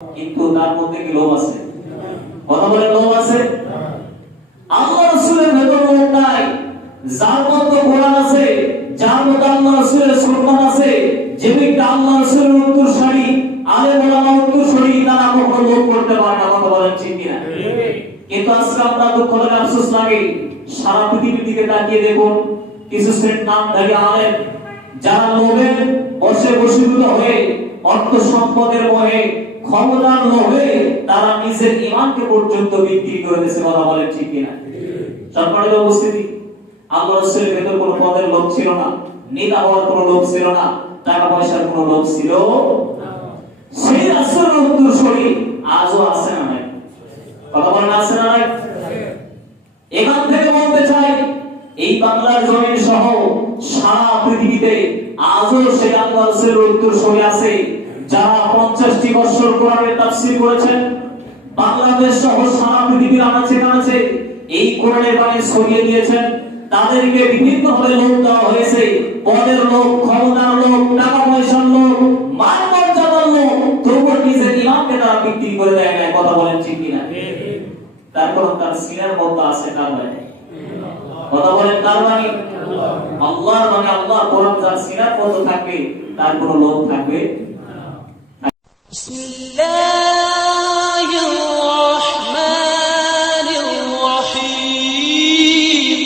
কিন্তু তার মধ্যে কি লোভ আছে? কথা বলে লোভ আছে? আল্লাহ রাসূলের ভেতর লোভ নাই। যার মধ্যে কোরআন আছে, যার মধ্যে আল্লাহ রাসূলের সুন্নাত আছে, যে ব্যক্তি আল্লাহ রাসূলের উত্তরসূরি, আলেম ওলামা উত্তরসূরি, তারা কখনো লোভ করতে পারে না। কথা বলেন ঠিক কিনা? কিন্তু আজকে আমরা দুঃখ লাগে, আফসোস লাগে, সারা পৃথিবীর দিকে তাকিয়ে দেখুন, কিছু শ্রেণীর নামধারী আলেম যারা লোভে বশীভূত হয়ে, অর্থ সম্পদের মোহে, ক্ষমতার লোভে তারা নিজের ঈমানকে পর্যন্ত বিক্রি করে দিয়েছে। কথা বলেন ঠিক কিনা? সম্মানিত উপস্থিতি, আল্লাহ রাসূলের ভেতর কোনো পদের লোভ ছিল না, নেতা হওয়ার কোনো লোভ ছিল না, টাকা পয়সার কোনো লোভ ছিল না। সেই রাসূলের উত্তরসূরি আজও আছে না নাই? কথা বলেন আছে না নাই? এখান থেকে বলতে চাই, এই বাংলার জমিন সহ সারা পৃথিবীতে আজও সেই আল্লাহ রাসূলের উত্তরসূরি আছে, যারা 50টি বছর কোরআনের তাফসীর করেছেন। বাংলাদেশ সহ সারা পৃথিবীর আনাচে কানাচে এই কোরআনের বাণী ছড়িয়ে দিয়েছেন। তাদেরকে বিভিন্ন ভাবে লোভ দেওয়া হয়েছে, পদের লোভ, ক্ষমতার লোভ, টাকা পয়সার লোভ, মান মর্যাদার লোভ, তবুও নিজের ঈমানকে তারা বিক্রি করে দেয় না। কথা বলেন ঠিক কিনা? তারপর তার সিনার মধ্যে আছে কার বাণী? কথা বলেন কার বাণী? আল্লাহর বাণী। আল্লাহ কোরআন যার সিনার মধ্যে থাকবে, তার কোনো লোভ থাকবে না। বিসমিল্লাহির রহমানির রহিম।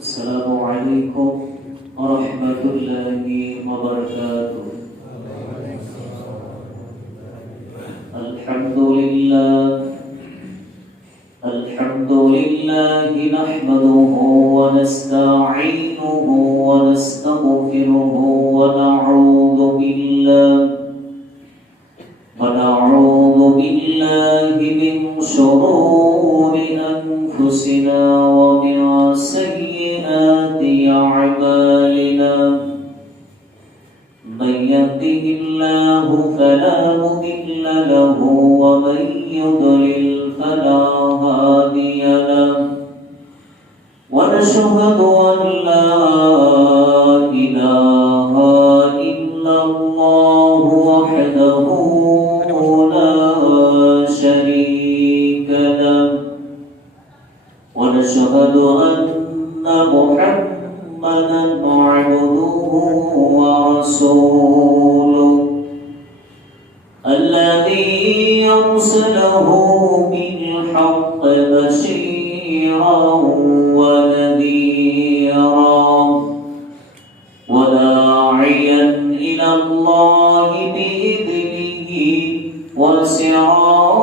আসসালামু আলাইকুম ওয়া রাহমাতুল্লাহি ওয়া বারাকাতুহু। আলহামদুলিল্লাহি নাহমাদুহু ওয়া নাস্তাঈনুহু ওয়া নাস্তাগফিরুহু ওয়া নাউযু বিল্লাহি মিন শুরুরি আনফুসিনা ওয়া মিন সাইয়্যাতি আ'মালিনা। من يهده الله فلا مضل له ومن يضلل فلا هادي له ونشهد أن لا إله إلا الله وحده لا شريك له ونشهد أن محمدا عبده ورسوله الذي أرسله بالحق بشيرا ونذيرا وداعيا إلى الله بإذنه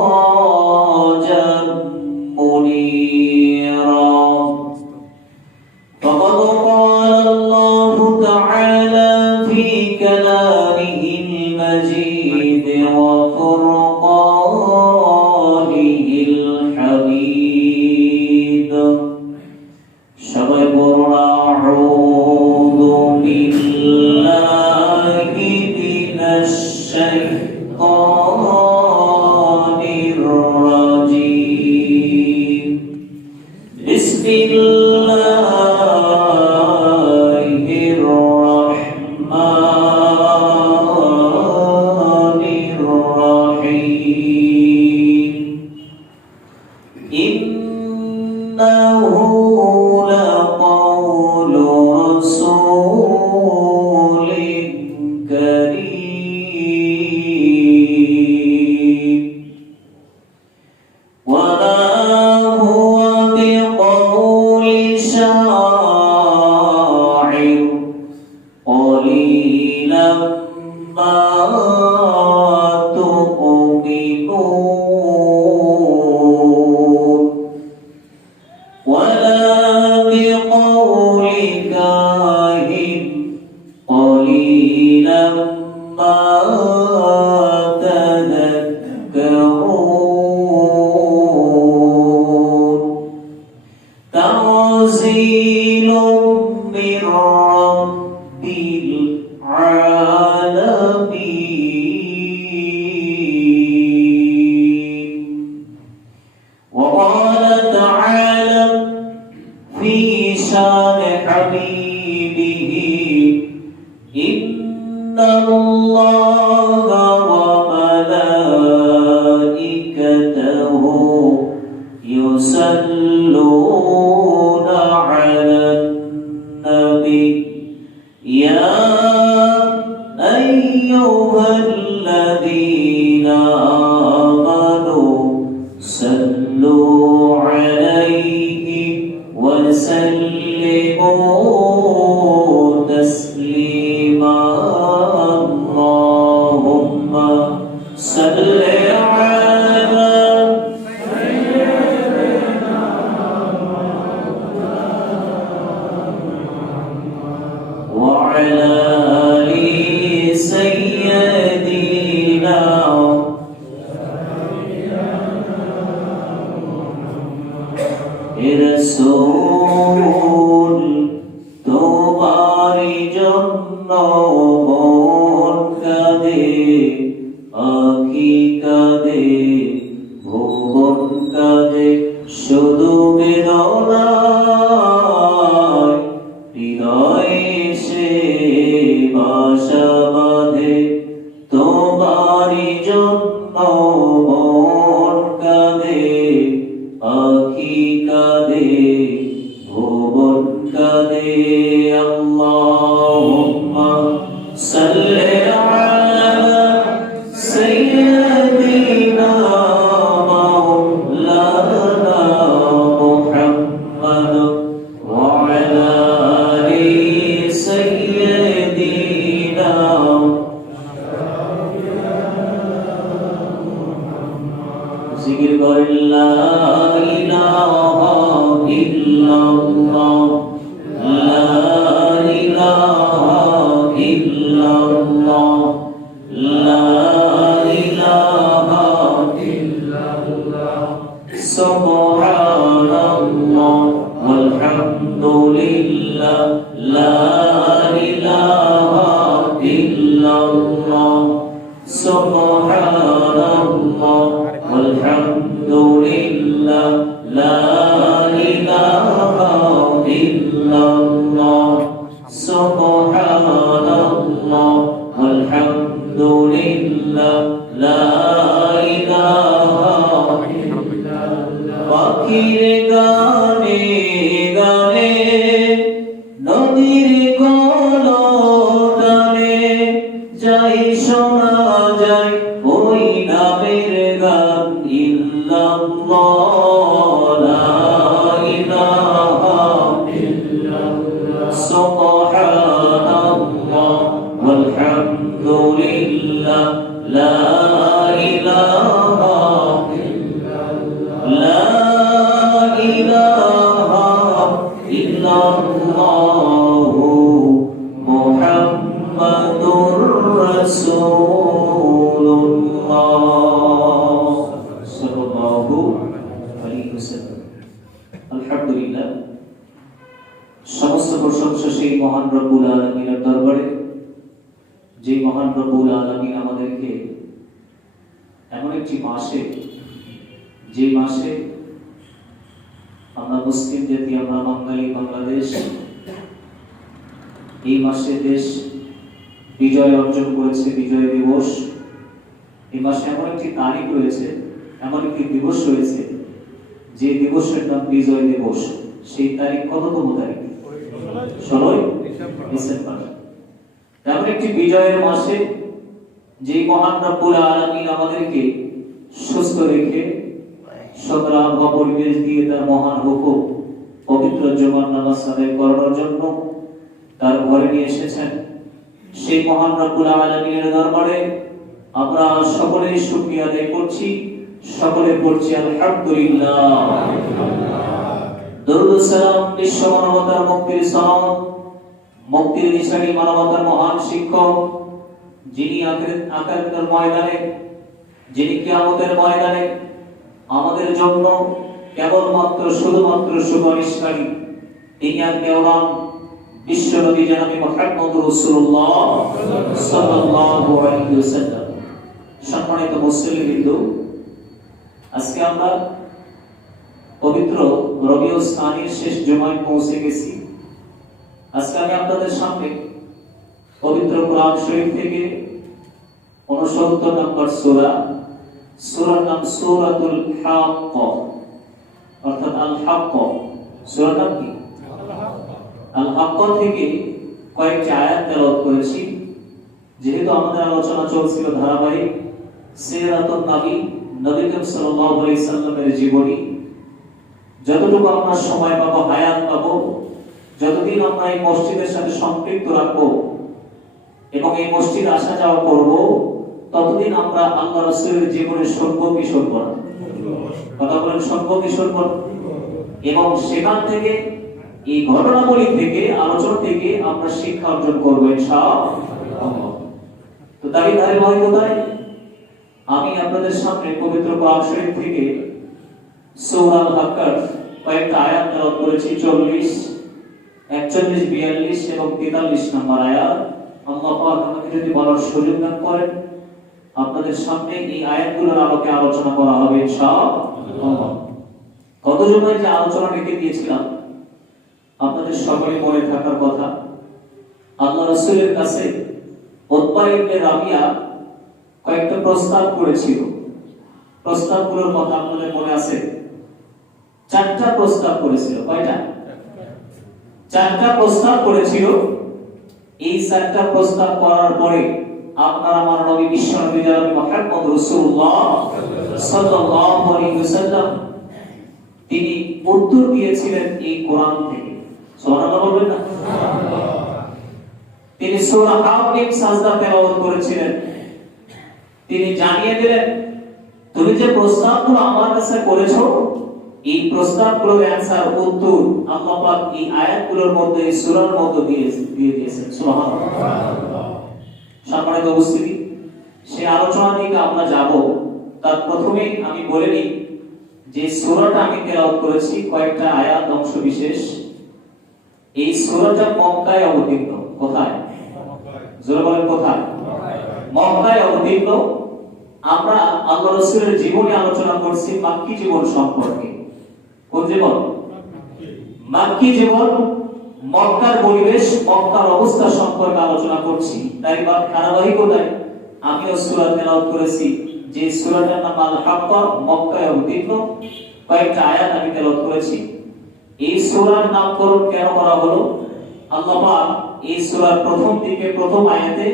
وسراجا منيرا. فقد قال الله تعالى في كلامه المجيد وفرقانه الحميد. সবাই বলুন আউযু বিল্লাহি মিনাশ শাইতানির রাজীম। বিসমিল্লাহির রহমানির রহিম। ইন্নাহু লাকাওলু রাসূলিন কারীম ওয়া মা হুয়া বিকাওলি শাইর قليلا ما تؤمنون ولا بقول كاهن قليلا ما تذكرون. تنزيل من رب العالمين. أيها الذين آمنوا صلوا عليه وسلموا تسليما اللهم صل على وعلى آل سيدنا রসূল তোমারি জন্য মন কাঁদে, আঁখি কাঁদে, ভুবন কাঁদে, শুধু বেদনায় হৃদয়ে সে বাসা বাঁধে। তোমারি জন্য মন কাঁদে, আঁখি কাঁদে, ভুবন কাঁদে। আল্লাহুম্মা সাল্লি আলা সাইয়্যিদিনা মাওলানা মুহাম্মাদ ওয়া আলা আলি সাইয়্যিদিনা। জিকির করেন লা ইলাহা ইল্লাল্লাহ, লা ইলাহা ইল্লাল্লাহ, লা ইলাহা ইল্লাল্লাহ, সুবহানাল্লাহ ওয়ালহামদুলিল্লাহ, লা ইলাহা ইল্লাল্লাহ, সুবহানাল্লাহ walhamdulillah, la ilaha illallah, subhanallah walhamdulillah, la ilaha illallah। পাখির গানে গানে নদীর কলতানে যাই শোনা যায় ওই নামের গান ইল্লাল্লাহ, লা ইলাহা ইল্লাল্লাহ, সুবহানাল্লাহ ওয়ালহামদুলিল্লাহ, লা ইলাহা ইল্লাল্লাহ, লা ইলাহা ইল্লাল্লাহ মুহাম্মাদুর রাসূলুল্লাহ সাল্লাল্লাহু আলাইহি ওয়াসাল্লাম। আলহামদুলিল্লাহ, সমস্ত প্রশংসা সেই মহান রব্বুল আলামিনের দরবারে, যে মহান রব্বুল আলামিন আমাদেরকে এমন একটি মাসে, যে মাসে আমরা মুসলিম জাতি, আমরা বাঙালি, বাংলাদেশ, এই মাসে দেশ বিজয় অর্জন করেছে, বিজয় দিবস। এই মাসে এমন একটি তারিখ রয়েছে, এমন একটি দিবস রয়েছে, যে দিবসের নাম বিজয় দিবস। সেই তারিখ কততম তারিখ? 16 ডিসেম্বর। এমন একটি বিজয়ের মাসে যে মহান রব্বুল আলামিন আমাদেরকে সুস্থ রেখে সদরা পরিবেশ দিয়ে তার মহান হুকুম পবিত্র জুমার নামাজ আদায় করার জন্য তার ঘরে নিয়ে এসেছেন। সেই মহান রব্বুল আলামিনের দরবারে আমরা সকলেই শুকরিয়া আদায় করছি, সকলে পড়ছি আলহামদুলিল্লাহ। দরুদ ও সালাম বিশ্ব মানবতার মুক্তির সনদ, মুক্তির দিশারি মানবতার মহান শিক্ষক, যিনি আখিরাতের ময়দানে, যিনি কিয়ামতের ময়দানে আমাদের জন্য কেবলমাত্র শুধুমাত্র সুপারিশকারী, তিনি আর কেউ নন, বিশ্ব নবী জনাবে মুহাম্মদ রাসূলুল্লাহ সাল্লাল্লাহু আলাইহি ওয়াসাল্লাম। সম্মানিত মুসলিমবৃন্দ, আজকে আমরা পবিত্র রবিউল সানির শেষ জুমায় পৌঁছে গেছি। আজকে আমি আপনাদের সামনে পবিত্র কোরআন শরীফ থেকে 69 নম্বর সূরা, সূরার নাম সূরাতুল হাক্ক, অর্থাৎ আল হাক্ক। সূরার নাম কি? আল হাক্ক থেকে কয়েকটি আয়াত তেলাওয়াত করেছি। যেহেতু আমাদের আলোচনা চলছিল ধারাবাহিক সিরাতুন নবী, নবী করিম সাল্লাল্লাহু আলাইহি সাল্লামের জীবনী, যতটুকু আমরা সময় পাবো, হায়াত পাবো, যতদিন আমরা এই মসজিদের সাথে সম্পৃক্ত রাখবো এবং এই মসজিদে আসা যাওয়া করব, ততদিন আমরা আল্লাহ রাসূলের জীবনে শুনবো কি শুনবো না? কথা বলেন, শুনবো কি শুনবো না? এবং সেখান থেকে, এই ঘটনাবলী থেকে, আলোচনা থেকে আমরা শিক্ষা অর্জন করবো ইনশাআল্লাহ। তো তারই ধারাবাহিকতায় আমি আপনাদের সামনে পবিত্র কোরআন শরীফ থেকে সূরা আল-হাক্কার কয়েকটা আয়াত তেলাওয়াত করেছি। 40, 41, 42 এবং 43 নম্বর আয়াত। আল্লাহ পাক আমাকে যদি বলার সুযোগ দান করেন, আপনাদের সামনে এই আয়াতগুলোর আলোকে আলোচনা করা হবে ইনশাআল্লাহ। গত জুমায় যে আলোচনা রেখে দিয়েছিলাম, আপনাদের সকলে মনে থাকার কথা, আল্লাহ রাসূলের কাছে উতবা ইবনে রাবিয়া কয়েকটা প্রস্তাব করেছিল। প্রস্তাবগুলোর কথা আপনাদের মনে আছে? 4টা প্রস্তাব করেছিল। কয়টা? 4টা প্রস্তাব করেছিল। এই 4টা প্রস্তাব করার পরে আপনার আমার নবী বিশ্বনবী জনাব মুহাম্মদ রাসূলুল্লাহ সাল্লাল্লাহু আলাইহি ওয়াসাল্লাম তিনি উত্তর দিয়েছিলেন এই কোরআন থেকে। সুবহানাল্লাহ বলবেন না? তিনি সূরা হামিম সাজদা তেলাওয়াত করেছিলেন। তিনি জানিয়ে দিলেন, তুমি যে প্রস্তাবগুলো আমার কাছে করেছো, এই প্রস্তাবগুলোর অ্যানসার, উত্তর আল্লাহ পাক এই আয়াতগুলোর মধ্যে, এই সূরার মধ্যে দিয়ে দিয়েছেন। সুবহানাল্লাহ। সম্মানিত উপস্থিতি, সেই আলোচনা থেকে আমরা যাব। তার প্রথমে আমি বলে নিই যে সূরাটা আমি তেলাওয়াত করেছি, কয়েকটা আয়াত অংশ বিশেষ। এই সূরাটা মক্কায় অবতীর্ণ। কোথায়? জোরে বলেন, কোথায়? মক্কায় অবতীর্ণ। আমরা আল্লাহ রাসূলের জীবনে আলোচনা করছি, মাক্কি জীবন সম্পর্কে। কোন জীবন? মাক্কি জীবন, মক্কার পরিবেশ, মক্কার অবস্থা সম্পর্কে আলোচনা করছি। তাই ধারাবাহিকতায় আমিও সূরা তেলাওয়াত করেছি, যে সূরাটার নাম আল-হাক্কা, মক্কায় অবতীর্ণ। কয়েকটা আয়াত আমি তেলাওয়াত করেছি। এই সূরার নামকরণ কেন করা হলো? আল্লাহ পাক এই সূরার প্রথম দিকে, প্রথম আয়াতে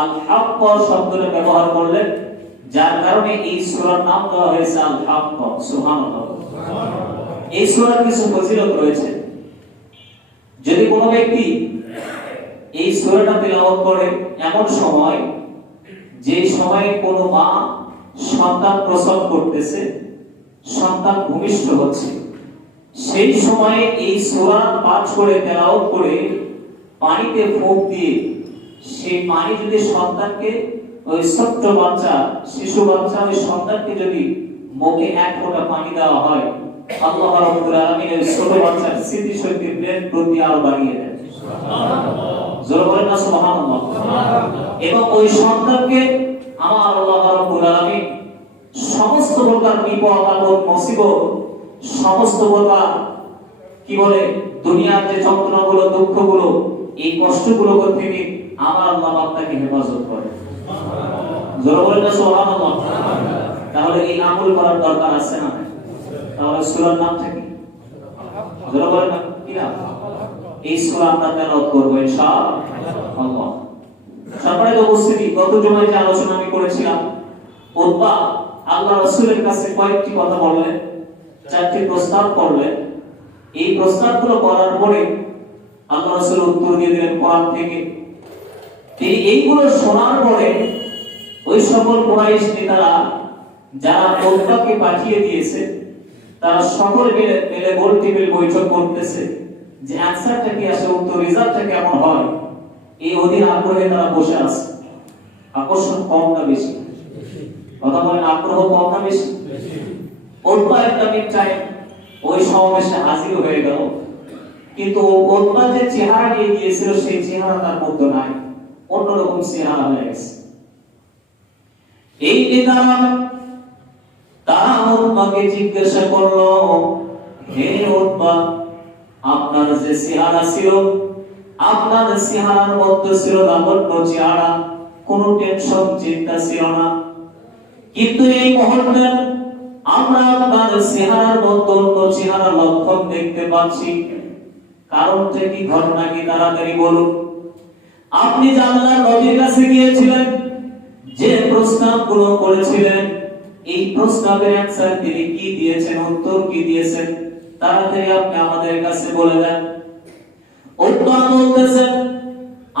আল-হাক্কা শব্দটা ব্যবহার করলেন, যার কারণে এই সূরার নাম দেওয়া হয়েছে আল-হাক্কা। সুবহানাল্লাহ। এই সূরার কিছু ফজিলত রয়েছে। যদি কোনো ব্যক্তি এই সূরাটা তেলাওয়াত করে এমন সময়, যে সময়ে কোনো মা সন্তান প্রসব করতেছে, সন্তান ভূমিষ্ঠ হচ্ছে, সেই সময়ে এই সূরা পাঠ করে, তেলাওয়াত করে, পানিতে ফুঁক দিয়ে সেই পানি যদি সন্তানকে, ওই ছোট্ট বাচ্চা, শিশু বাচ্চা, ওই সন্তানকে যদি মুখে 1 ফোঁটা পানি দেওয়া হয়, আল্লাহ রাব্বুল আলামিন ওই ছোট বাচ্চার স্মৃতিশক্তি, ব্রেন প্রতি আরো বাড়িয়ে দেন। জোরে বলেন না সুবহানাল্লাহ। এবং ওই সন্তানকে আমার আল্লাহ রাব্বুল আলামিন সমস্ত প্রকার বিপদ, আপদ, মুসিবত, সমস্ত প্রকার কি বলে দুনিয়ার যে যন্ত্রণাগুলো, দুঃখগুলো, এই কষ্টগুলো থেকে আমার আল্লাহ আপনাকে হেফাজত করে। জোরে বলেন না সুবহানাল্লাহ। তাহলে এই আমল করার দরকার আছে না? তাহলে সূরার নামটা কি? জোরে বলেন না, কি নাম? এই সূরা আমরা তেলাওয়াত করব ইনশাআল্লাহ। সম্মানিত উপস্থিতি, গত জুমায় যে আলোচনা আমি করেছিলাম, উতবা আল্লাহ রাসূলের কাছে কয়েকটি কথা বললেন, 4টি প্রস্তাব করলেন। এই প্রস্তাবগুলো করার পরে আল্লাহ রাসূল উত্তর দিয়ে দিলেন কোরআন থেকে। তিনি এইগুলো শোনার পরে ওই সকল কুরাইশ নেতারা যারা উতবাকে পাঠিয়ে দিয়েছে, তারা সকলে মিলে গোল টেবিল বৈঠক করতেছে যে অ্যানসারটা কি আসে, উত্তর রেজাল্টটা কেমন হয়। এই অধীর আগ্রহে তারা বসে আছে। আকর্ষণ কম না বেশি? কথা বলেন, আগ্রহ কম না বেশি? উতবা একটা টাইম ওই সমাবেশে হাজির হয়ে গেল, কিন্তু উতবা যে চেহারা নিয়ে গিয়েছিল, সেই চেহারা তার মধ্যে নাই, অন্যরকম চেহারা হয়ে গেছে। এই নেতারা তারা উতবাকে জিজ্ঞাসা করলো, হে উতবা, আপনার যে চেহারা ছিল, আপনার চেহারার মধ্যে ছিল লাবণ্য চেহারা, কোনো টেনশন, চিন্তা ছিল না, কিন্তু এই মুহূর্তে আমরা আপনার চেহারার মধ্যে অন্য চেহারা লক্ষণ দেখতে পাচ্ছি। কারণটা কি, ঘটনা কি, তাড়াতাড়ি বলুন। আপনি যে আল্লাহর নবীর কাছে গিয়েছিলেন, যে প্রস্তাবগুলো করেছিলেন, এই প্রস্তাবের অ্যানসার তিনি কি দিয়েছেন, উত্তর কি দিয়েছেন, তাড়াতাড়ি আপনি আমাদের কাছে বলে দেন। উত্তর বলতেছেন,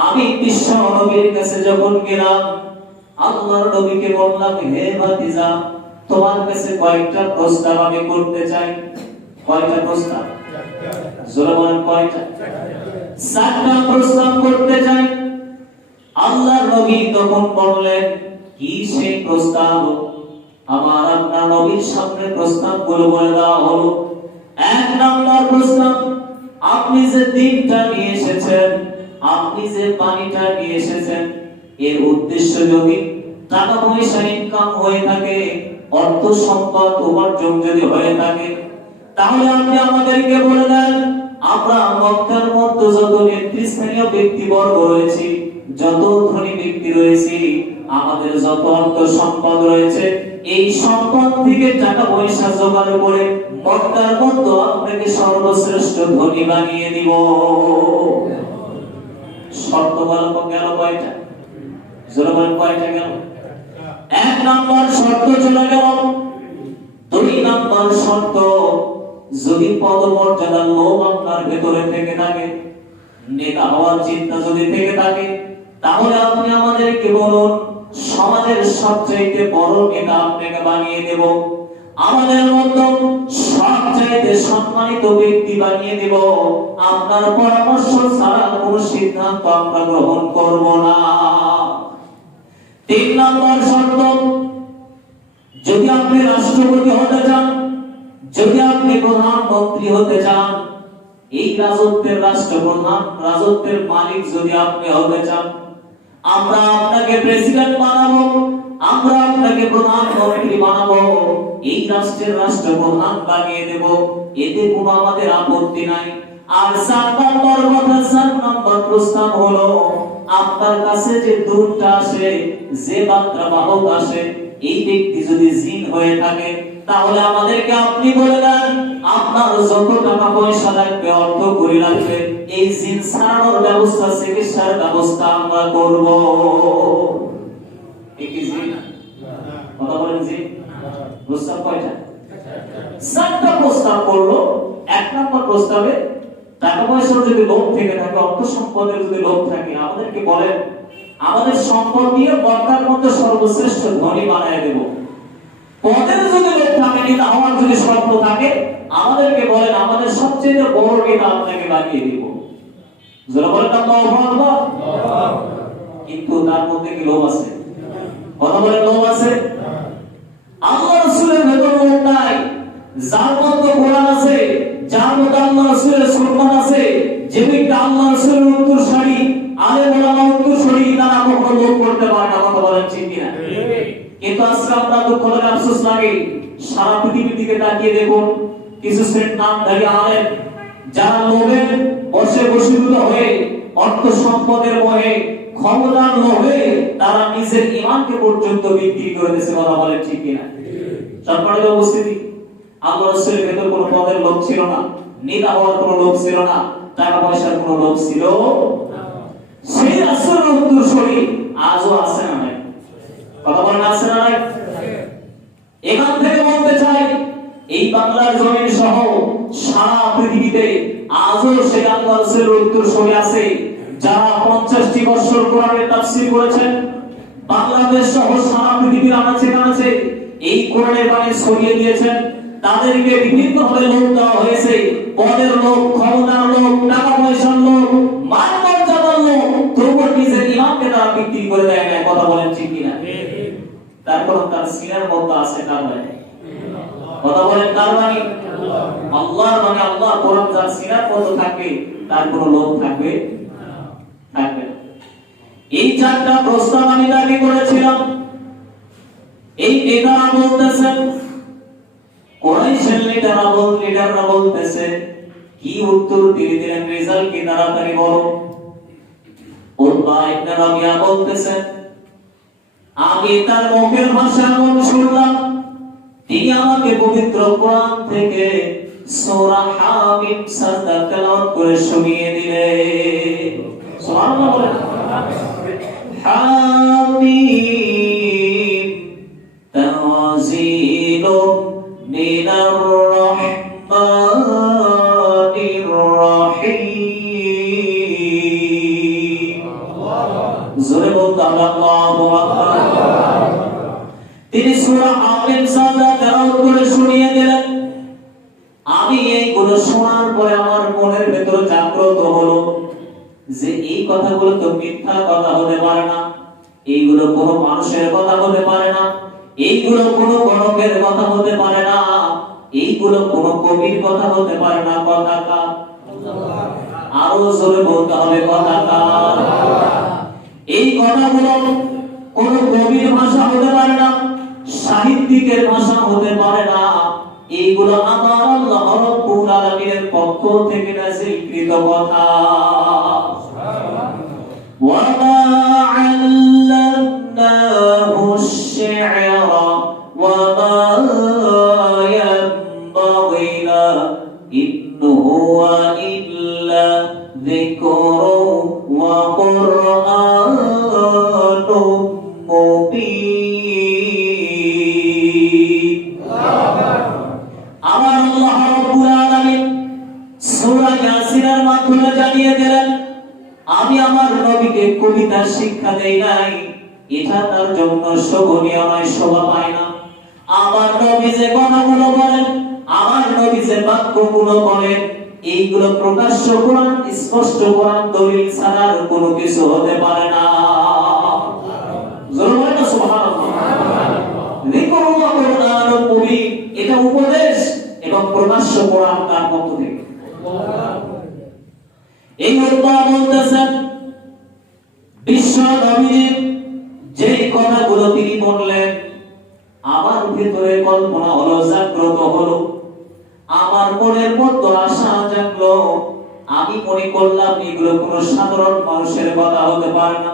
আমি বিশ্ব নবীর কাছে যখন গেলাম, আল্লাহর নবীকে বললাম, হে ভাতিজা, তোমার কাছে কয়েকটা প্রস্তাব আমি করতে চাই। কয়টা প্রস্তাব? জোরে বলেন, কয়টা? 7টা প্রস্তাব করতে চাই। আল্লাহর নবী তখন বললেন, কি সেই প্রস্তাব? আমার আপনার নবীর সামনে প্রস্তাবগুলো বলে দেওয়া হলো। 1 নম্বর প্রস্তাব, আপনি যে দিনটা নিয়ে এসেছেন, আপনি যে পানিটা নিয়ে এসেছেন, এর উদ্দেশ্য যদি টাকা পয়সা ইনকাম হয়ে থাকে, অর্থ সম্পদ উপার্জন যদি হয়ে থাকে, তাহলে আপনি আমাদেরকে বলে দেন, আমরা মক্কার মধ্যে যত নেতৃস্থানীয় ব্যক্তিবর্গ রয়েছে, যত ধনী ব্যক্তি রয়েছে, আমাদের যত অর্থ সম্পদ রয়েছে, এই সম্পদ থেকে টাকা পয়সা জোগাড় করে মক্কার মধ্যে আপনাকে সর্বশ্রেষ্ঠ ধনী বানিয়ে দিব। শর্ত গেল কয়টা? জোরে বলেন, কয়টা গেল? 1 নম্বর শর্ত চলে গেল। 2 নম্বর শর্ত, যদি পদমর্যাদার লোভ আপনার ভেতরে থেকে থাকে, নেতা হওয়ার চিন্তা যদি থেকে থাকে, তাহলে আপনি আমাদেরকে বলুন, সমাজের সবচাইতে বড় নেতা আপনাকে বানিয়ে দেব, আমাদের মতো সবচাইতে সম্মানিত ব্যক্তি বানিয়ে দেব, আপনার পরামর্শ ছাড়া কোনো সিদ্ধান্ত আমরা গ্রহণ করব না। 3 নম্বর শর্ত, যদি আপনি রাষ্ট্রপতি হতে চান, যদি আপনি প্রধানমন্ত্রী হতে চান, এই রাজত্বের রাষ্ট্রপ্রধান, রাজত্বের মালিক যদি আপনি হতে চান, আমরা আপনাকে প্রেসিডেন্ট বানাবো, আমরা আপনাকে প্রধানমন্ত্রী বানাবো, এই রাষ্ট্রের রাষ্ট্রপ্রধান বানিয়ে দেব, এতে কোনো আমাদের আপত্তি নাই। আর 7 নম্বর প্রস্তাব হলো, আপনার কাছে যে দূতটা আসে, যে বার্তা বাহক আসে, এই ব্যক্তি যদি জিন হয়ে থাকে, তাহলে আমাদেরকে আপনি বলে দেন, আপনার যত টাকা পয়সা লাগবে, অর্থ করি লাগবে, এই জিন ছাড়ানোর ব্যবস্থা, চিকিৎসার ব্যবস্থা আমরা করব। কি জিন? কথা বলেন, জিন? প্রস্তাব কয়টা? 7টা প্রস্তাব করলো। 1 নম্বর প্রস্তাবে টাকা পয়সার যদি লোভ থেকে থাকে, অর্থ সম্পদের যদি লোভ থাকে, আমাদেরকে বলেন, আমাদের সম্পদ দিয়ে মক্কার মধ্যে সর্বশ্রেষ্ঠ ধনী বানায় দেব। পদের যদি লোভ থাকে, নেতা হওয়ার যদি স্বপ্ন থাকে, আমাদেরকে বলেন, আমাদের সবচেয়ে বড় নেতা আপনাকে বানিয়ে দেব। যারা বলেন আল্লাহু আকবার। কিন্তু তার মধ্যে কি লোভ আছে? কথা বলেন, লোভ আছে? আল্লাহ রাসূলের ভেতর লোভ নাই। যার মধ্যে কোরআন আছে, যার মধ্যে আল্লাহ রাসূলের সুন্নাত আছে, যে ব্যক্তি আল্লাহ রাসূলের উত্তরসূরি, আলেম ওলামা উত্তরসূরি, তারা কখনো লোভ করতে পারে না। কথা বলেন, ঠিক কি না? কিন্তু আজকে আমরা দুঃখ লাগে, আফসোস লাগে, সারা পৃথিবীর দিকে তাকিয়ে দেখুন, কিছু শ্রেণীর নামধারী আলেম, যারা লোভে বশীভূত হয়ে, অর্থ সম্পদের মোহে, ক্ষমতার লোভে, তারা নিজের ঈমানকে পর্যন্ত বিক্রি করে দিয়েছে। কথা বলেন, ঠিক কি না? সম্মানিত উপস্থিতি, আল্লাহ রাসূলের ভেতর কোনো পদের লোভ ছিল না, নেতা হওয়ার কোনো লোভ ছিল না, টাকা পয়সার কোনো লোভ ছিল না। সেই রাসূলের উত্তরসূরি আজও আছে না নাই? কথা বলেন, আছে না নাই? এখান থেকে বলতে চাই, এই বাংলার জমিন সহ সারা পৃথিবীতে আজও সেই আল্লাহ রাসূলের উত্তরসূরি আছে, যারা 50টি বছর কোরআনের তাফসীর করেছেন। বাংলাদেশ সহ সারা পৃথিবীর আনাচে কানাচে এই কোরআনের বাণী ছড়িয়ে দিয়েছেন। তাদেরকে বিভিন্ন ভাবে লোভ দেওয়া হয়েছে, পদের লোভ, ক্ষমতার লোভ, টাকা পয়সার লোভ, মান মর্যাদার লোভ, তবুও নিজের ঈমানকে তারা বিক্রি করে দেয় না। কথা বলেন, ঠিক কি না? তারপর তার সিনার মধ্যে আছে কার বাণী? কথা বলেন, কার বাণী? আল্লাহর বাণী। আল্লাহ কোরআন যার সিনার মধ্যে থাকবে, তার কোনো লোভ থাকবে না। এই 4টা প্রস্তাব আমি দাবি করেছিলাম। এই নেতারা বলতেছেন, কুরাইশের লিডাররা বলতেছে, কি উত্তর দিলেন? রেজাল্ট কি তাড়াতাড়ি বলো। উতবা ইবনে রাবিয়া বলতেছেন, আমি তার মুখের ভাষা এমন শুনলাম, তিনি আমাকে পবিত্র কোরআন থেকে সূরা হামিম সাজদা তেলাওয়াত করে শুনিয়ে দিলেন। সুবহানাল্লাহ। হামিম তানজিলুম মিনার রাহমানির রাহিম। জোরে বলতে হবে আল্লাহু আকবার। তিনি সূরা আল সাজদা তেলাওয়াত করে শুনিয়ে দিলেন। আমি এইগুলো শোনার পরে আমার মনের ভেতর জাগ্রত হলো যে এই কথাগুলো তো মিথ্যা কথা হতে পারে না, এইগুলো কোনো মানুষের কথা হতে পারে না, এইগুলো কোনো গণকের কথা হতে পারে না, এইগুলো কোনো কবির কথা হতে পারে না। কথা কার? আরো জোরে বলতে হবে কথা কার? এই কথাগুলো কোনো কবির ভাষা হতে পারে না, সাহিত্যিকের ভাষা হতে পারে না, এইগুলো আমার আল্লাহ রাব্বুল আলামিনের পক্ষ থেকে নাযিলকৃত কথা। ওয়া মা আল্লামনাহু আশ-শি'রা ওয়া মা ইয়ানবাগি লা ইন হুয়া ইল্লা যিকরুন ওয়া কুরআনুম মুবিন। আমার আল্লাহ রাব্বুল আলামিন সূরা ইয়াসিনের মাধ্যমে জানিয়ে দিলেন, আমি আমার নবীকে কবিতা শিক্ষা দেই নাই, এটা তার জন্য শোভনীয় নয়, শোভা পায় না। আমার নবী যে কথাগুলো বলেন, আমার নবী যে বাক্যগুলো বলেন, এইগুলো প্রকাশ্য কোরআন, স্পষ্ট কোরআন দলিল ছাড়া কোনো কিছু হতে পারে না। জোরে বলেন সুবহানাল্লাহ। যিকরুল্লাহ কুরআনুম মুবিন, এটা উপদেশ এবং প্রকাশ্য কোরআন তার পক্ষ থেকে। এই আল্লাহ বলতেছেন বিশ্ব নবীর যে কথাগুলো তিনি বললেন, আমার ভিতরে কল্পনা হলো, জাগ্রত হলো, আমার মনের মধ্যে আশা জাগলো। আমি মনে করলাম এগুলো কোনো সাধারণ মানুষের কথা হতে পারে না।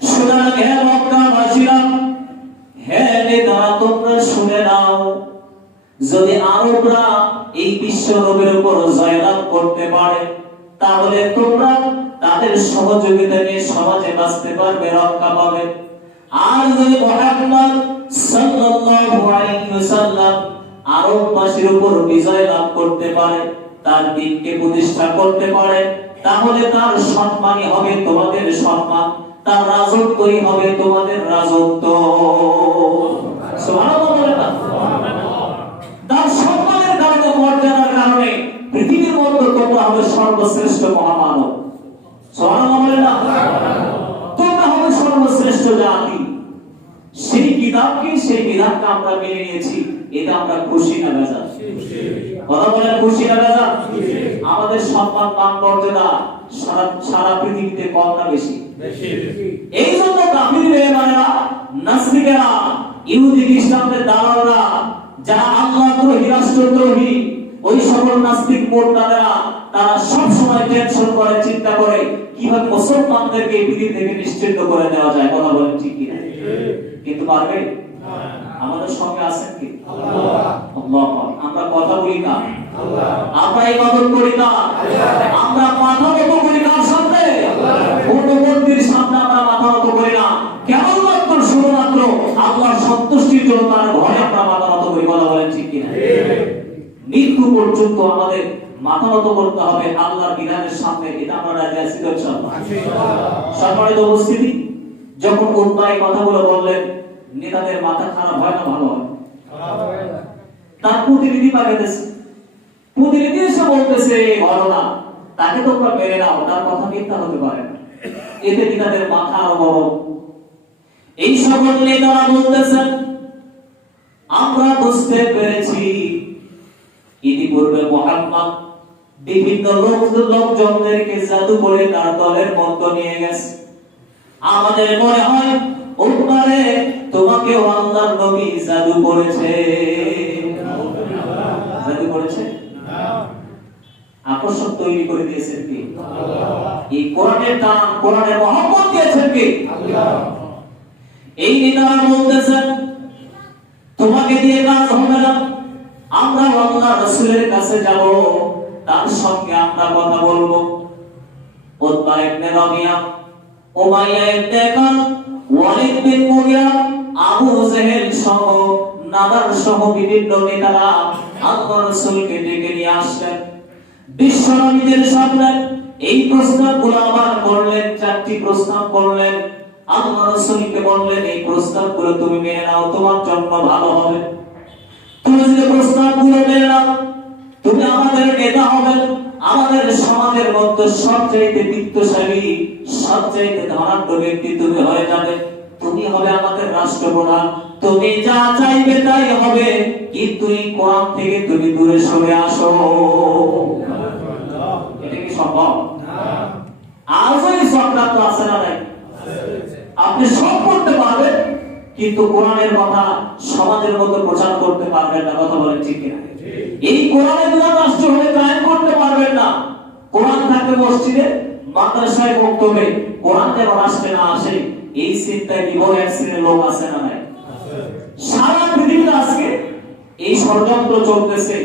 সুতরাং হে মক্কাবাসীরা, হে নেতারা, তোমরা শুনে নাও, যদি আরবরা এই বিশ্ব নবীর উপর জয়লাভ করতে পারে, তাহলে তোমরা তাদের সহযোগিতা নিয়ে সমাজে বাঁচতে পারবে, রক্ষা পাবে। আর যদি মুহাম্মদ সাল্লাল্লাহু আলাইহি ওয়াসাল্লাম আরববাসীর উপর বিজয় লাভ করতে পারে, তার দিনকে প্রতিষ্ঠা করতে পারে, তাহলে তার সম্মানই হবে তোমাদের সম্মান, তার রাজত্বই হবে তোমাদের রাজত্ব। সুবহানাল্লাহ বলেন না? তার সম্মানের কারণে, মর্যাদার কারণে পৃথিবীর মধ্যে তোমরা হবে সর্বশ্রেষ্ঠ মহামানব। সুবহানাল্লাহ বলেন না? তোমরা হবে সর্বশ্রেষ্ঠ জাতি। সেই কিতাবকে, সেই বিধানকে আমরা মেনে নিয়েছি, এটা আমরা খুশি না বেজার? কথা বলেন, খুশি না বেজার? আমাদের সম্মান, মান, মর্যাদা সারা পৃথিবীতে কম না বেশি? এই জন্য কাফির বেঈমানেরা, নাস্তিকেরা, ইহুদি খ্রিস্টানদের দালালরা, যারা আল্লাহদ্রোহী, রাষ্ট্রদ্রোহী, ওই সকল নাস্তিক মোরতাদেরা, তারা সব সময় টেনশন করে, চিন্তা করে কিভাবে মুসলমানদেরকে এই পৃথিবী থেকে নিশ্চিহ্ন করে দেওয়া যায়। কথা বলেন ঠিক কি না? কিন্তু পারবে? আমাদের সঙ্গে আছেন কি? আল্লাহ। আমরা কথা বলি না, আমরা ইবাদত করি না, আমরা মাথা নত করি না, সামনে কোন মন্দির সামনে আমরা মাথা নত করি না, কেবলমাত্র শুধুমাত্র আল্লাহর সন্তুষ্টির জন্য তার ঘরে আমরা মাথা নত করি। কথা বলেন ঠিক কি না? মৃত্যু পর্যন্ত আমাদের মাথা নত করতে হবে আল্লাহর বিধানের সামনে। এটা আমরা রাজি আছি তো ইনশাআল্লাহ? সম্মানিত উপস্থিতি, যখন উদ্বাই কথাগুলো বললেন, নেতাদের মাথা খারাপ হয় না ভালো হয়? তার প্রতিনিধি পাঠাতেছে, প্রতিনিধি এসে বলতেছে ঘটনা, তাকে তোমরা মেনে নাও, তার কথা মিথ্যা হতে পারে না। এতে নেতাদের মাথা আরো বড়। এই সকল নেতারা বলতেছেন, আমরা বুঝতে পেরেছি ইতিপূর্বে মুহাম্মদ বিভিন্ন লোকজনদেরকে জাদু করে তার দলের মধ্যে নিয়ে গেছে। আমাদের মনে হয় ওপারে তোমাকেও আল্লাহর নবী জাদু করেছে। জাদু করেছে? আকর্ষণ তৈরি করে দিয়েছেন কি? এই কোরআনের দান, কোরআনের মহব্বত দিয়েছেন কি? এই নেতারা বলতেছেন তোমাকে দিয়ে কাজ হবে না, আমরা আল্লাহ রাসূলের কাছে যাব, তার সঙ্গে আমরা কথা বলবো। উতবা ইবনে রাবিয়া উমাইয়া ইবনে খালদ, ওয়ালিদ বিন মুগিরা, আবু জেহেল সহ নাদার সহ বিভিন্ন নেতারা আল্লাহ রাসূলকে ডেকে নিয়ে আসলেন। বিশ্বনবীদের সামনে এই প্রস্তাবগুলো আবার করলেন, 4টি প্রস্তাব করলেন। আল্লাহ রাসূলকে বললেন, এই প্রস্তাবগুলো তুমি মেনে নাও, তোমার জন্য ভালো হবে। তুমি যদি প্রস্তাবগুলো মেনে নাও, তুমি আমাদের নেতা হবেন, আমাদের সমাজের মধ্যে সবচেয়ে বিত্তশালী, সবচেয়ে ধনাঢ্য ব্যক্তি তুমি হয়ে যাবে। তুমি হবে আমাদের রাষ্ট্রপ্রধান, তুমি যা চাইবে তাই হবে, কিন্তু এই কোরআন থেকে তুমি দূরে সরে আসো। এটা কি সম্ভব? আজও এই চক্রান্ত আছে না নাই? আপনি সব করতে পারবেন, কিন্তু কোরআনের কথা সমাজের মধ্যে প্রচার করতে পারবেন না। কথা বলেন ঠিক কিনা? এই কোরআনের দুটো রাষ্ট্র হলে কায়েম করতে পারবেন না। কোরআন থাকবে মসজিদে, মাদ্রাসায়, বক্তব্যে, কোরআন যেন রাষ্ট্রে না আসে, এই চিন্তায় বিভোর এক শ্রেণীর লোক আছে না নাই? সারা পৃথিবীতে আজকে এই ষড়যন্ত্র চলতেছে,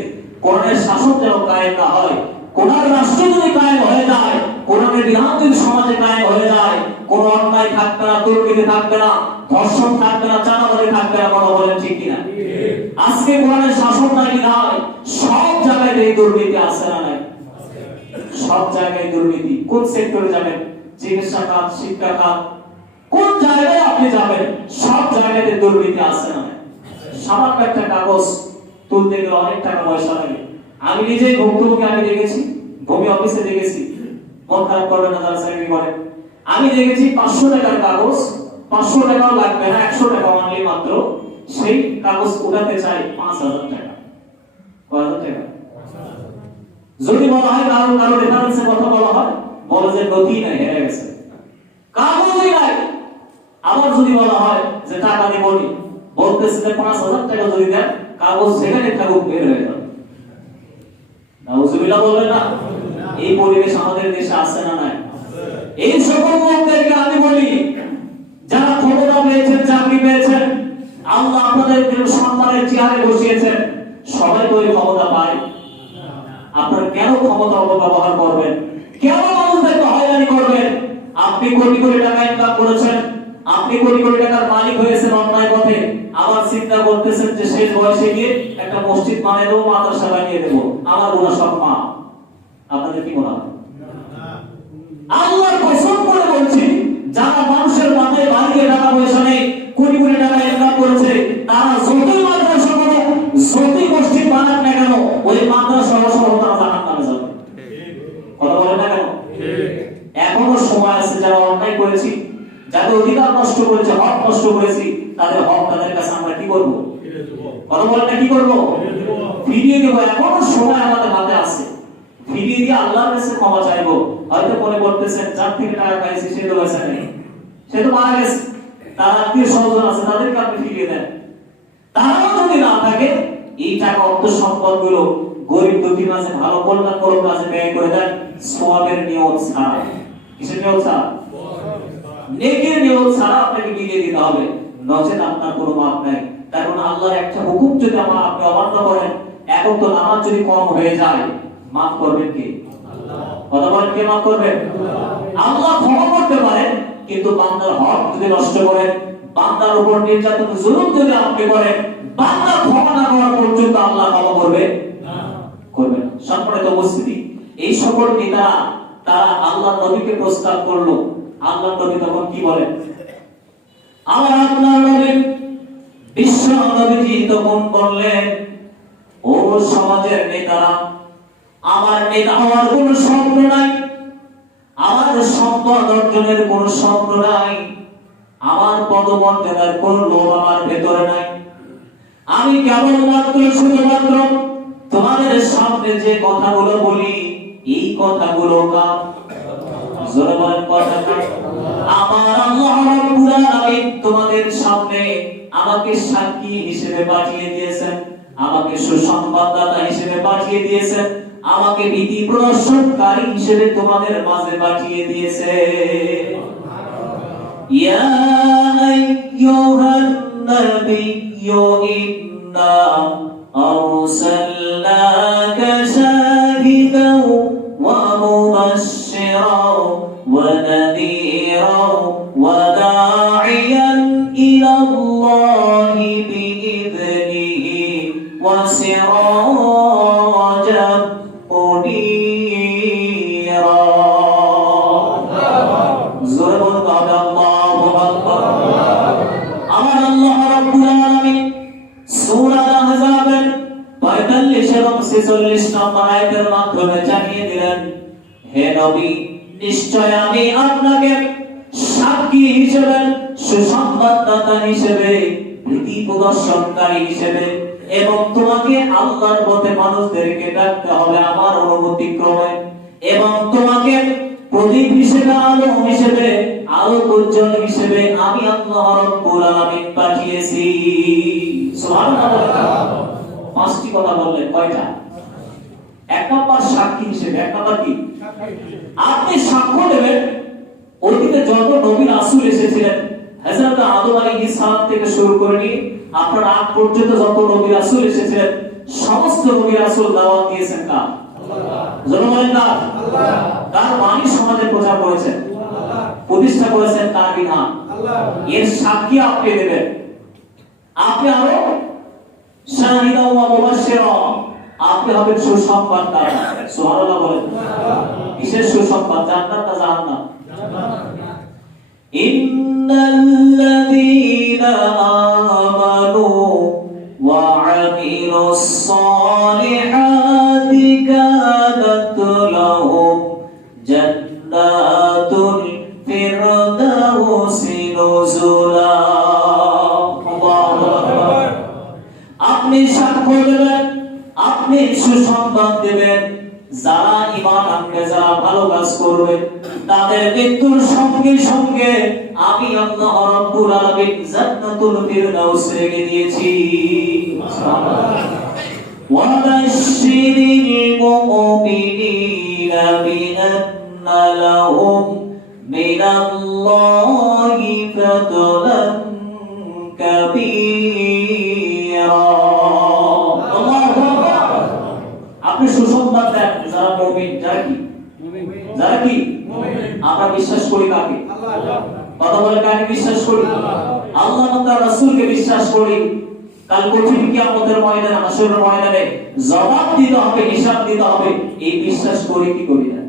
কোরআনের শাসন যেন কায়েম না হয়। কোরআন রাষ্ট্র যদি কায়েম হয়ে যায়, কোরআনের বিধান যদি সমাজে কায়েম হয়ে যায়, কোন অন্যায় থাকবে না, দুর্নীতি থাকবে না, ধর্ষণ থাকবে না, চাঁদাবাজি থাকবে না। কথা বলেন ঠিক কিনা? আজকে কোরআনের শাসন নাই বিধায় সব জায়গায় এই দুর্নীতি আছে না নাই? সব জায়গায় দুর্নীতি। কোন সেক্টরে যাবেন, চিকিৎসা খাত, শিক্ষা খাত, কোন জায়গায় আপনি যাবেন, সব জায়গায় দুর্নীতি আছে না নাই? সামান্য একটা কাগজ তুলতে গেলে অনেক টাকা পয়সা লাগে। আমি নিজেই ভুক্তভোগী, আমি দেখেছি, ভূমি অফিসে দেখেছি, মন খারাপ করবেন না যারা চাকরি করেন। আমি দেখেছি 500 টাকার কাগজ, 500 টাকাও লাগবে না, 100 টাকা অনলি মাত্র, সেই কাগজ উঠাতে চাই 5000 টাকা। কত টাকা? যদি বলা হয় কারো রেফারেন্সে কথা বলা হয়, বলে যে নথি নাই, হেরে গেছে, কাগজই নাই। আবার যদি বলা হয় যে টাকা দেবনি, বলতেছে যে 5000 টাকা যদি দেন, কাগজ সেখানে থাকুক, বের হয়ে যাবে। নাউজুবিল্লাহ বলবেন না? এই পরিবেশ আমাদের দেশে আছে না নাই? এই সকল লোকদেরকে আমি বলি, যারা ক্ষমতা পেয়েছেন, চাকরি পেয়েছেন, আল্লাহ আপনাদের সন্তানের চেয়ারে বসিয়েছেন, সবাই তো এই ক্ষমতা পায়। আপনারা কেন ক্ষমতা অপব্যবহার করবেন? কেন মানুষদেরকে হয়রানি করবেন? আপনি কোটি কোটি টাকা ইনকাম করেছেন, আপনি কোটি কোটি টাকার মালিক হয়েছেন অন্যায় পথে, আবার চিন্তা করতেছেন যে শেষ বয়সে গিয়ে একটা মসজিদ বানিয়ে দেবো, মাদ্রাসা বানিয়ে দেবো, আমার গুনাহ সব মাফ। আপনাদের কি মনে হয়? আল্লাহর কসম করে বলছি, যারা মানুষের মাথায় বাড়িয়ে টাকা পয়সা নেই, কোটি কোটি টাকা ইনকাম করেছে, তারা যতই মাদ্রাসা করুক, যতই মসজিদ বানাক না কেন, ওই মাদ্রাসা সহ তারা জাহান্নামে যাবে। কথা বলেন না কেন? এখনো সময় আছে, যারা অন্যায় করেছি, যাদের অধিকার নষ্ট করেছে, হক নষ্ট করেছি, তাদের হক তাদের কাছে আমরা কি করব? কথা বলেন না, কি করব? ফিরিয়ে দেব। এখনো সময় আমাদের হাতে আছে, ফিরিয়ে দিয়ে আল্লাহর কাছে ক্ষমা চাইবো। হয়তো মনে করতেছেন যার থেকে টাকা খাইছি সে তো বেঁচে নেই, সে তো মারা গেছে, তার আত্মীয় স্বজন আছে, তাদেরকে আপনি ফিরিয়ে দেন। তারাও যদি না থাকে, এই টাকা, অর্থ সম্পদ গুলো গরিব দুঃখীর মাঝে, ভালো কল্যাণমূলক কাজে ব্যয় করে দেন, সওয়াবের নিয়ত ছাড়া। কিসের নিয়ত ছাড়া? নেকির নিয়ত ছাড়া আপনাকে বিলিয়ে দিতে হবে, নচেত আপনার কোনো মাপ নাই। কারণ আল্লাহর একটা হুকুম যদি আপনি অমান্য করেন, এখন তো নামাজ যদি কম হয়ে যায়, মাফ করবেন কে? কথা বলেন, কে মাফ করবেন? আল্লাহ ক্ষমা করতে পারেন, কিন্তু বান্দার হক যদি নষ্ট করেন, বান্দার উপর নির্যাতন জুলুম যদি আপনি করেন, বান্দা ক্ষমা না করার পর্যন্ত আল্লাহ ক্ষমা করবে না, করবে না। সম্মানিত উপস্থিতি, এই সকল নেতারা তারা আল্লাহর নবীকে প্রস্তাব করলো। আল্লাহর নবী তখন কি বলেন? আমার আল্লাহর নবী, বিশ্ব নবীজি তখন বললেন, ও সমাজের নেতারা, আমার নেতা হওয়ার কোনো স্বপ্ন নাই, আমার সম্পদ অর্জনের কোনো স্বপ্ন নাই, আমার পদমর্যাদার কোনো লোভ আমার ভেতরে নাই। আমি কেবলমাত্র শুধুমাত্র তোমাদের সামনে যে কথাগুলো বলি, এই কথাগুলো কার? জোরে বলেন, কথা কার? আমার আল্লাহ রাব্বুল আলামিন তোমাদের সামনে আমাকে সাক্ষী হিসেবে পাঠিয়ে দিয়েছেন, আমাকে সুসংবাদদাতা হিসেবে পাঠিয়ে দিয়েছেন, আমাকে ভীতি প্রদর্শনকারী হিসেবে তোমাদের মাঝে পাঠিয়ে দিয়েছে। ইয়া আইয়ুহান নাবিয়্যু ইন্না আরসালনাকা শাহিদাও ওয়া মুবাশশিরাও ওয়া নাযীরাও আল্লাহি বিইذনিহি ওয়া সিরাজাম মুনীরা। জোরে বলতে হবে আল্লাহু আকবার। আমার আল্লাহ রাব্বুল আলামিন সূরা আহজাবের ৪৫ এবং ৪৬ নম্বর আয়াতের মাধ্যমে জানিয়ে দিলেন, হে নবী, নিশ্চয় আমি আপনাকে সাক্ষী হিসেবে, সুসংবাদদাতা হিসেবে, ভীতি প্রদর্শনকারী হিসেবে এবং তোমাকে আল্লাহর পথে মানুষদেরকে ডাকতে হবে আমার অনুমতি ক্রমে, এবং তোমাকে প্রদীপ হিসেবে, আলো হিসেবে, আলো উজ্জ্বল হিসেবে আমি আল্লাহ রাব্বুল আলামিন পাঠিয়েছি। সুবহানাল্লাহ। পাঁচটি কথা বললেন, কয়টা? এক নম্বর সাক্ষী হিসেবে। এক নম্বর কি? আপনি সাক্ষ্য দেবেন অতীতে যত নবী রাসূল এসেছিলেন, হযরত আদম আলাইহিস সালাম থেকে শুরু করে নিয়ে আপনার আগ পর্যন্ত যত নবী রাসূল এসেছিলেন, সমস্ত নবী রাসূল দাওয়াত দিয়েছেন কার? আল্লাহ। জনগণের কার? আল্লাহ। তার বাণী সমাজে প্রচার করেছেন, আল্লাহ। প্রতিষ্ঠা করেছেন তার বিধান, আল্লাহ। এর সাক্ষী আপনি দেবেন। আপনি আরো শাহিদা ওয়া মুবাশশিরা, আপনি হবেন সুসংবাদদাতা। সুবহানাল্লাহ বলেন। কিসের সুসংবাদ? জান্নাত না জাহান্নাম? ইন্নাল্লাযীনা আমানু ওয়া আমিলুস সালিহাতি কানাত লাহুম জান্নাতুল ফিরদাউসি নুজুলা। আপনি সাক্ষ্য দেবেন, আপনি সুসংবাদ দেবেন, যারা ঈমান আনবে, যারা ভালো কাজ করবে, তাদের মৃত্যুর সঙ্গে সঙ্গে আমি আল্লাহ রাব্বুল আলামিন জান্নাতুল ফিরদাউস রেখে দিয়েছি। ওয়া বাশশিরিল মুমিনিনা বিআন্না লাহুম মিনাল্লাহি ফাদলান কাবীরা। আপনি সুসংবাদ দেন যারা মুমিন। যারা কি? যারা কি? আমরা বিশ্বাস করি কাকে? আল্লাহ। কথা বলে কাকে বিশ্বাস করি? আল্লাহ এবং তার রাসূলকে বিশ্বাস করি। কাল কঠিন কিয়ামতের ময়দানে, হাসরের ময়দানে জবাব দিতে হবে, হিসাব দিতে হবে, এই বিশ্বাস করি কি করি না?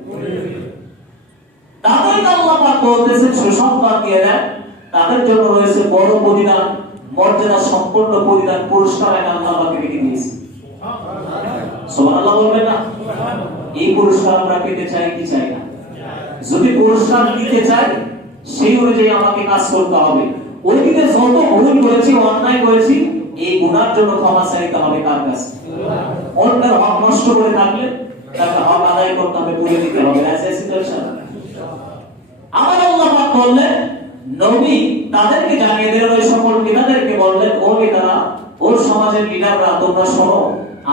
তাদেরকে আল্লাহ পাক বলতেছেন সুসংবাদ দিয়ে দেন, তাদের জন্য রয়েছে বড় প্রতিদান, মর্যাদা সম্পন্ন প্রতিদান, পুরস্কার আমি আল্লাহ পাক রেখে দিয়েছি। সুবহানাল্লাহ বলবেন না? এই পুরস্কার আমরা পেতে চাই কি চাই না? যদি পুরস্কার নিতে চাই, সেই অনুযায়ী আমাকে কাজ করতে হবে। ওইদিকে যত ভুল করেছি, অন্যায় করেছি, এই গুনার জন্য ক্ষমা চাইতে হবে কার কাছে? অন্যের হক নষ্ট করে থাকলে তাকে হক আদায় করতে হবে, পুড়ে দিতে হবে। আমার আল্লাহ পাক বললেন, নবী তাদেরকে জানিয়ে দিলেন, ওই সকল নেতাদেরকে বললেন, ও নেতারা, ও সমাজের লিডাররা, তোমরা শোনো,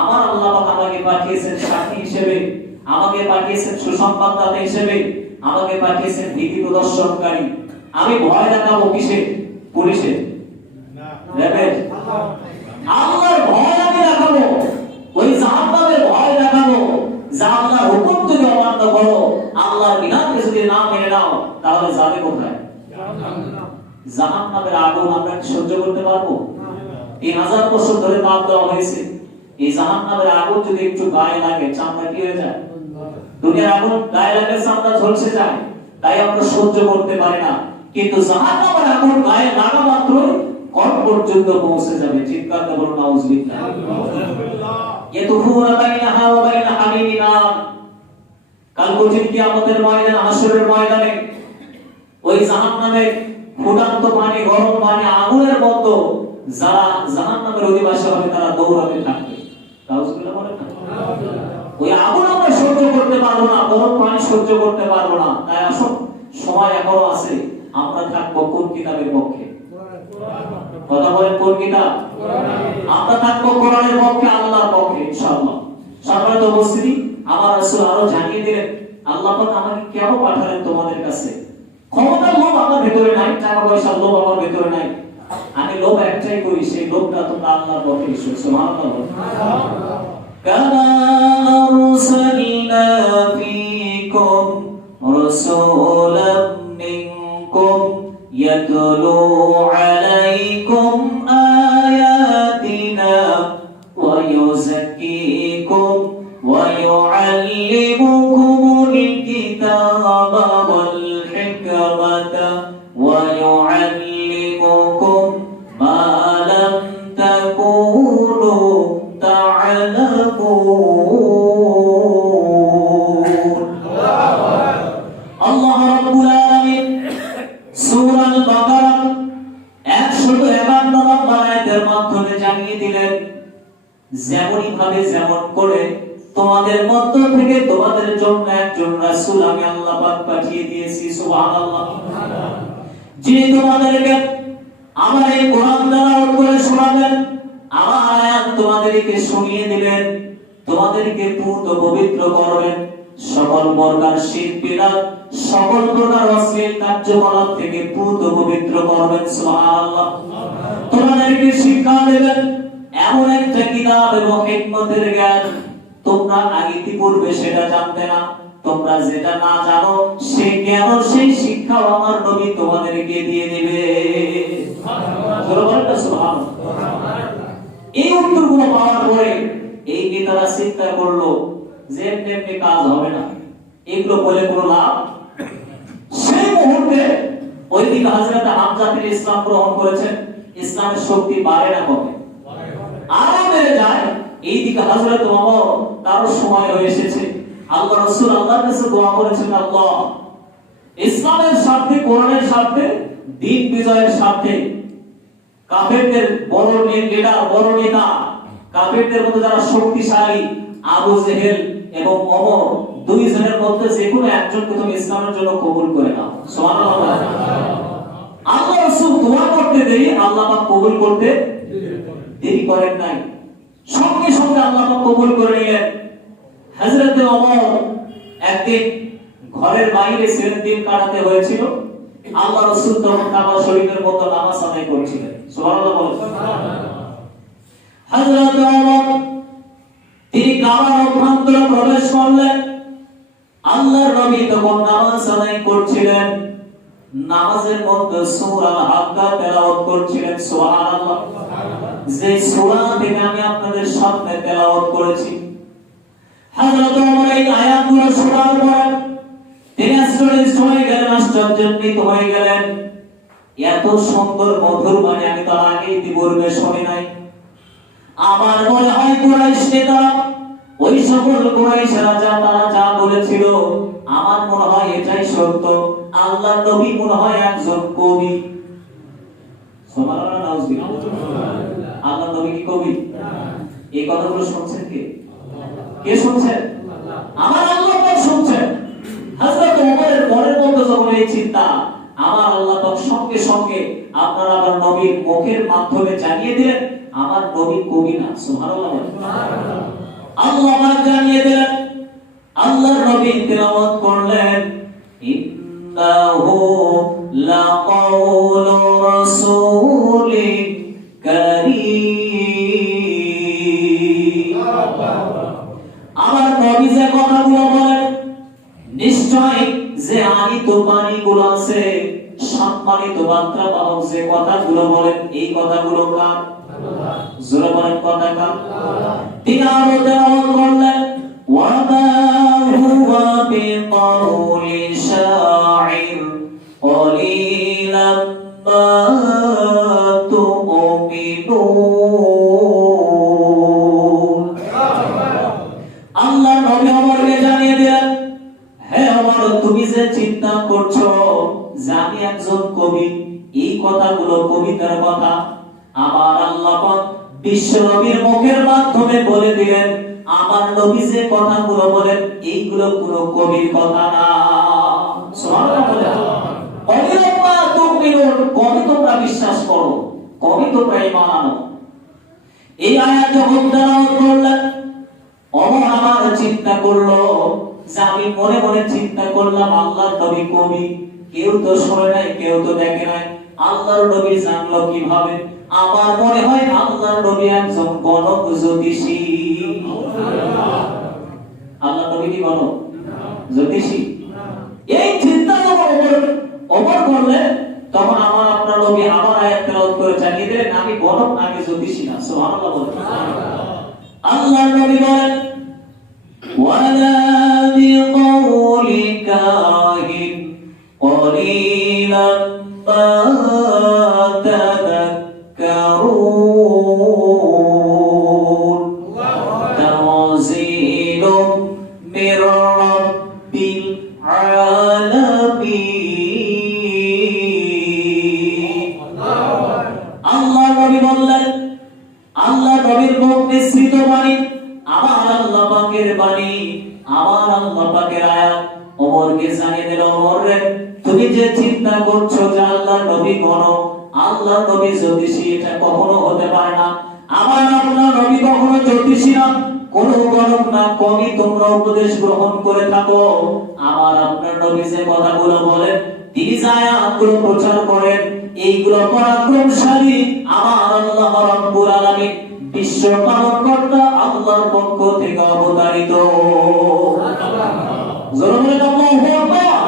আমার আল্লাহ পাক আমাকে পাঠিয়েছেন সাক্ষী হিসেবে, আমাকে পাঠিয়েছেন সুসংবাদদাতা হিসেবে, আমাকে পাঠিয়েছেন ভীতি প্রদর্শনকারী। আমি ভয় দেখাবো কিসে? পুলিশে? আল্লাহর ভয় আমি দেখাবো, ওই জাহান্নামের ভয় দেখাবো। যা আল্লাহর হুকুম যদি অমান্য করো, আল্লাহর বিধানকে যদি না মেনে নাও, তাহলে যাবে কোথায়? জাহান্নামের আগুন আমরা সহ্য করতে পারবো? ৩০০০ বছর ধরে তাপ দেওয়া হয়েছে। এই জাহান্নামের আগুন যদি একটু গায়ে লাগে, চামড়া কি হয়ে যায়? দুনিয়ার আগুন গায়ে লাগলে চামড়া ঝলসে যায়, তাই আমরা সহ্য করতে পারি না। কিন্তু জাহান্নামের আগুন গায়ে লাগা মাত্র কত পর্যন্ত পৌঁছে যাবে? চিৎকার করে বলুন নাউযুবিল্লাহ। ইয়াতুফুনা বাইনাহা ওয়া বাইনা হামিমিন নার। কাল কঠিন কিয়ামতের ময়দানে, হাসরের ময়দানে ওই জাহান্নামের ফুটন্ত পানি, গরম পানি, আগুনের মতো যারা জাহান্নামের অধিবাসী হবে, তারা দৌড়াতে থাকবে। নাউযুবিল্লাহ বলেন না? ওই আগুন আমরা সহ্য করতে পারবো না, গরম পানি সহ্য করতে পারবো না। তাই আসুন, সময় এখনো আছে, আমরা থাকবো কোন কিতাবের পক্ষে? কথা বলেন, কোন কিতাব? আমরা থাকবো কোরআনের পক্ষে, আল্লাহর পক্ষে ইনশাআল্লাহ। সম্মানিত উপস্থিতি, আমার রাসূল আরো জানিয়ে দিলেন, আল্লাহ পাক আমাকে কেন পাঠালেন তোমাদের কাছে। ক্ষমতার লোভ আমার ভিতরে নাই, টাকা পয়সার লোভ আমার ভিতরে নাই। আমি লোভ একটাই করি, সেই লোভটা তোমরা আল্লাহর পক্ষে ঈশ্বর। সুবহানাল্লাহ। কামা আরসালনা ফীকুম রাসূলাম মিনকুম ইয়াতলু আলাইকুম মুখের মাধ্যমে জানিয়ে দিলেন যেমনই ভাবে যেমন করে তোমাদের মধ্য থেকে তোমাদের জন্য একজন রাসূল আমি আল্লাহ পাক পাঠিয়ে দিয়েছি। সুবহানাল্লাহ। যিনি তোমাদেরকে আমার এই কোরআন তেলাওয়াত করে শোনাবেন, আমার আয়াত তোমাদেরকে শুনিয়ে দিবেন, তোমাদেরকে পূর্ণ পবিত্র করবেন, সকল প্রকার শিরক বিদআত সকল প্রকার অশ্লীল কার্যকলাপ থেকে পূর্ণ পবিত্র করবেন। সুবহানাল্লাহ। তোমাদেরকে শিক্ষা দেবেন এমন একটা কিতাব এবং হিকমতের জ্ঞান তোমরা আগে পূর্বে সেটা জানতে না, তোমরা যেটা না জানো সেই জ্ঞান সেই শিক্ষা আমার নবী তোমাদেরকে দিয়ে দিবে। এই উত্তরগুলো পাওয়ার পরে এই নেতারা চিন্তা করলো যে এমনি কাজ হবে না, এগুলো বলে কোনো লাভ। সেই মুহূর্তে ওইদিকে হযরত হামজা বিন ইসলাম গ্রহণ করেছেন, ইসলামের শক্তি বাড়ে না কমে? আরো বেড়ে যায়। এইদিকে হযরত ওমর তার সময় হয়ে এসেছে, আল্লাহ রাসূল আল্লাহর কাছে দোয়া করেছেন, আল্লাহ ইসলামের স্বার্থে কোরআনের স্বার্থে দিন বিজয়ের স্বার্থে কাফেরদের বড় লিডার বড় নেতা কাফেরদের মধ্যে যারা শক্তিশালী আবু জেহেল এবং ওমর দুইজনের মধ্যে যে কোনো একজনকে তুমি ইসলামের জন্য কবুল করে নাও। সুবহানাল্লাহ। আল্লাহ রাসূল দোয়া করতে দেরি আল্লাহ পাক কবুল করতে দেরি করেন নাই, সঙ্গে সঙ্গে আল্লাহ পাক কবুল করে নিলেন। হযরত ওমর একদিন ঘরের বাইরে ছিলেন, দিন কাটাতে হয়েছিল। আল্লাহ রাসূল তখন কাবা শরীফের মধ্যে নামাজ আদায় করছিলেন। সুবহানাল্লাহ বলেন। হযরত ওমর তিনি কাবার অভ্যন্তরে প্রবেশ করলেন। আল্লাহর নবী তখন নামাজ আদায় করছিলেন, নামাজের মধ্যে সূরা হাক্কা তেলাওয়াত করছিলেন। সুবহানাল্লাহ। যে সূরা থেকে আমি আপনাদের সামনে তেলাওয়াত করেছি, হযরত ওমর এই আয়াতগুলো শোনার পর তিনি আশ্চর্য হয়ে গেলেন, আশ্চর্যান্বিত হয়ে গেলেন। এত সুন্দর মধুর বাণী আমি তার আগে পূর্বে শুনি নাই। আমার মনে হয় কুরাইশ নেতারা ওই সকল কুরাইশ রাজা তারা যা বলেছিল আমার মনে হয় এটাই সত্য। আল্লাহর নবী মনে হয় একজন কবি। সুবহানাল্লাহ। আল্লাহর নবী কি কবি? এই কথাগুলো শুনছেন কে? কে শুনছেন? আমার আল্লাহ পাক শুনছেন। হযরত ওমরের মনের মধ্যে যখন এই চিন্তা, আমার আল্লাহ পাক সঙ্গে সঙ্গে আপনারা আবার নবীর মুখের মাধ্যমে জানিয়ে দিলেন আমার নবী কবি না। সুবহানাল্লাহ। আল্লাহ পাক জানিয়ে দিলেন, আল্লাহর নবী তেলাওয়াত করলেন, ইন্নাহু লাকাউলু রাসূলিন কারীম। আমার নবী যে কথাগুলো বলেন নিশ্চয় যে আনিত বাণীগুলো আছে, সম্মানিত বার্তা বাহক যে কথাগুলো বলেন এই কথাগুলো কার? জোরে বলেন কথা কার? তিনি আরো তেলাওয়াত করলেন, ওয়া মা হুয়া বিকাউলি শাইর ক্বালিলাম মা তুমিনুন। আল্লাহ নবী ওমরকে জানিয়ে দিলেন, হে ওমর তুমি যে চিন্তা করছো যে আমি একজন কবি, এই কথাগুলো কবিতার কথা। আমার আল্লাহ পাক বিশ্ব নবীর মুখের মাধ্যমে বলে দিলেন আমার নবী যে কথাগুলো বলেন এইগুলো কোনো কবির কথা না। সুবহানাল্লাহ। কবিরম্মা তুমিনুন, কবি তোমরা বিশ্বাস করো, কবি তোমরা ঈমান আনো। এই আয়াত যখন তেলাওয়াত করলেন ওমর আমার চিন্তা করলো যে আমি মনে মনে চিন্তা করলাম আল্লাহর নবী কবি, কেউ তো শোনে নাই কেউ তো দেখে নাই, আল্লাহর নবী জানলো কিভাবে? আমার মনে হয় আল্লাহর নবী একজন গণক জ্যোতিষী। আল্লাহর নবী কি গণক জ্যোতিষী? এই চিন্তা যখন ওমর করলেন তখন আমার আপনার নবী আমার আয়াত তেলাওয়াত করে জানিয়ে দিলেন আমি গণক না, আমি জ্যোতিষী না। সুবহানাল্লাহ বলেন। আল্লাহর নবী বলেন, ওয়ালা বিকাউলি কাহিন ক্বালিলাম মা তাযাক্কারুন। তানযীলুম মির রাব্বিল আলামিন। আল্লাহর নবী বললেন আল্লাহ নবীর মুখ নিঃসৃত বাণী, আমার আল্লাহ পাকের বাণী, আমার আল্লাহ পাকের আয়াত ওমরকে জানিয়ে দিল, ওমর রে, তুমি যে চিন্তা করছো যে আল্লাহ নবী কোন, আল্লাহ নবী জ্যোতিষী, এটা কখনো হতে পারে না। আমার আল্লাহ নবী কখনো জ্যোতিষী না, কোন গণক না, কমই তোমরা উপদেশ গ্রহণ করে থাকো। আমার আপনার নবী যে কথাগুলো বলেন, তিনি যে আয়াতগুলো প্রচার করেন, এইগুলো পরাক্রমশালী আমার আল্লাহ রাব্বুল আলামিন বিশ্ব পালনকর্তা আল্লাহর পক্ষ থেকে অবতারিত। জোরে বলেন আল্লাহু আকবার।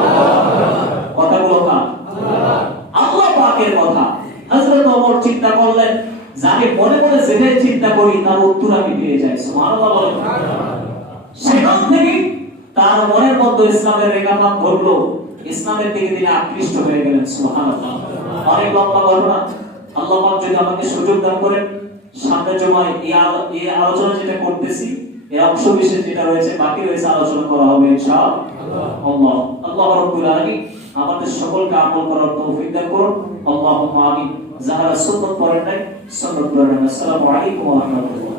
কথাগুলো কার? আল্লাহ পাকের কথা। হযরত ওমর চিন্তা করলেন, যাকে মনে মনে যেটাই চিন্তা করি তার উত্তর আমি পেয়ে যাই। সুবহানাল্লাহ বলেন। সেখান থেকে তার মনের মধ্যে ইসলামের রেখাপাত ঘটলো, ইসলামের দিকে তিনি আকৃষ্ট হয়ে গেলেন। সুবহানাল্লাহ। অনেক লম্বা ঘটনা। আল্লাহ পাক যদি আমাকে সুযোগ দান করেন, সামনে জমায় এই আলোচনা যেটা করতেছি, এই অংশ বিশেষ যেটা রয়েছে, বাকি রয়েছে আলোচনা করা হবে ইনশাআল্লাহ। আল্লাহ রাব্বুল আলামিন আমাদের সকলকে আমল করার তৌফিক দান করুন। আল্লাহুম্মা আমিন। যারা সুন্নাত পড়েন নাই, সুন্নাত পড়েন। আসসালামু আলাইকুম ওয়া রাহমাতুল্লাহ।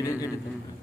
Edit.